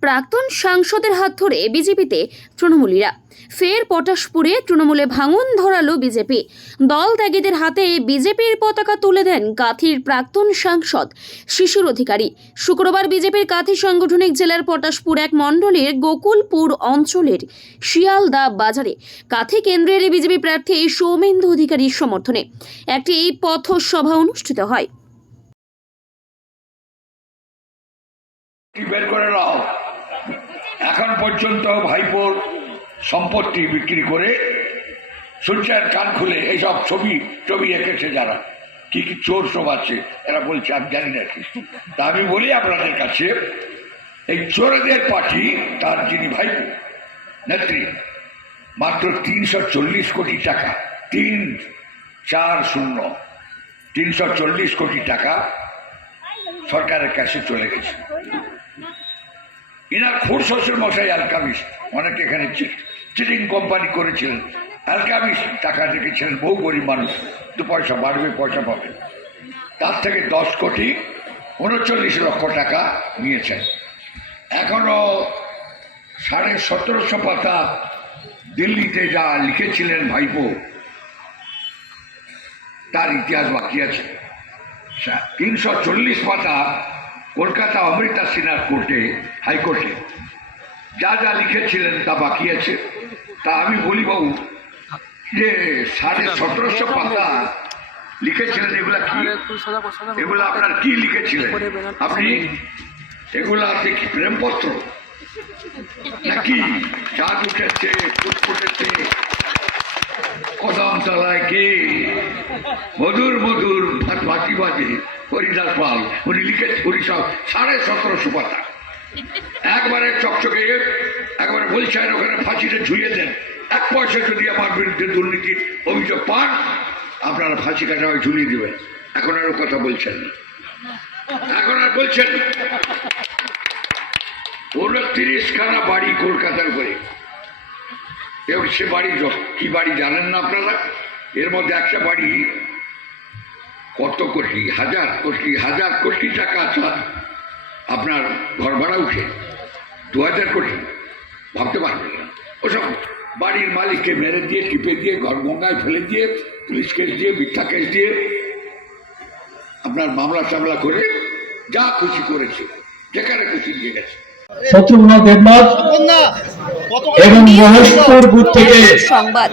প্রাক্তন সাংসদের হাত ধরে বিজেপিতে তৃণমূলীরা। ফের পটাশপুরে তৃণমূলে ভাঙন ধরালো বিজেপি। দল ত্যাগীদের হাতে বিজেপির পতাকা তুলে দেন কাঁথির প্রাক্তন সাংসদ, শিশুর অধিকারী। শুক্রবার বিজেপির কাঁথি সাংগঠনিক জেলার পটাশপুর এক মণ্ডলের গোকুলপুর অঞ্চলের শিয়ালদা বাজারে কাথি কেন্দ্রের বিজেপি প্রার্থী সৌমেন্দু অধিকারীর সমর্থনে একটি পথসভা অনুষ্ঠিত হয়। বের করে নাও এখন পর্যন্ত ভাইপোর সম্পত্তি বিক্রি করে শুনছেন কান খুলে এইসব ছবি ছবি এঁকেছে যারা। কি কি চোর সব আছে, এরা বলছে, আমি জানি না কি। তা আমি বলি আপনাদের কাছে, এই চোরদের পার্টি তার যিনি ভাইপো, নেত্রী, মাত্র তিনশো চল্লিশ কোটি টাকা, তিন চার শূন্য, তিনশো চল্লিশ কোটি টাকা সরকারের কাছে চলে গেছে। ইনার খুর শ্বশুর মশাই আলকামিস অনেকে এখানে চিটিং কোম্পানি করেছিলেন। আলকামিস টাকা রেখেছিলেন, বহু গরিব মানুষ, দু পয়সা বাড়বে, পয়সা পাবে। তার থেকে দশ কোটি, উনচল্লিশ লক্ষ টাকা নিয়েছেন। এখনও সাড়ে সতেরোশো পাতা দিল্লিতে যা লিখেছিলেন ভাইপো, তার ইতিহাস বাকি আছে। তিনশো চল্লিশ পাতা কলকাতা অমৃতা সিনহার কোর্টে হাইকোর্টে যা যা লিখেছিলেন তা বাকি আছে। তা আমি বলি বাবু যে সাড়ে সতেরোশো পাতা লিখেছিলেন এগুলা কি? এগুলো আপনার কি লিখেছিলেন? আপনি এগুলা আছে কি প্রেমপত্র? নাকি চাঁদ উঠেছে ফুট ফুটেছে কদম তলায় কে মধুর মধুর ভাত বাজে? হরিদাস পাল, উনি লিখেছে, উনি সব সাড়ে সতেরোশো পাতা। একবারে চকচকে, একবারে বলছেন, ওখানে ফাঁসিতে ঝুলিয়ে দেন। এক পয়সা যদি আমার বিরুদ্ধে দুর্নীতির অভিযোগ পান, আপনারা ফাঁসি কাটা হয় ঝুলিয়ে দেবেন। এখন আরও কথা বলছেন এখন আর বলছেন। উনত্রিশ খানা বাড়ি কলকাতার করে এবং সে বাড়ি কি বাড়ি জানেন না আপনারা? এর মধ্যে একটা বাড়ি কত কোটি হাজার কোটি হাজার কোটি টাকা আছে। আপনার ঘর ভাড়া উঠে দু হাজার কোটি। ভাবতে পারবেন না। ওসব বাড়ির মালিককে মেরে দিয়ে টিপে দিয়ে ঘর গঙ্গায় ফেলে দিয়ে পুলিশ কেস দিয়ে মিথ্যা কেস দিয়ে আপনার মামলা টামলা করে যা খুশি করেছে যেখানে খুশি দিয়ে গেছে। শত্রুঘ্ন দেবনাথ এবং মহেশপুর বুথ থেকে সংবাদ।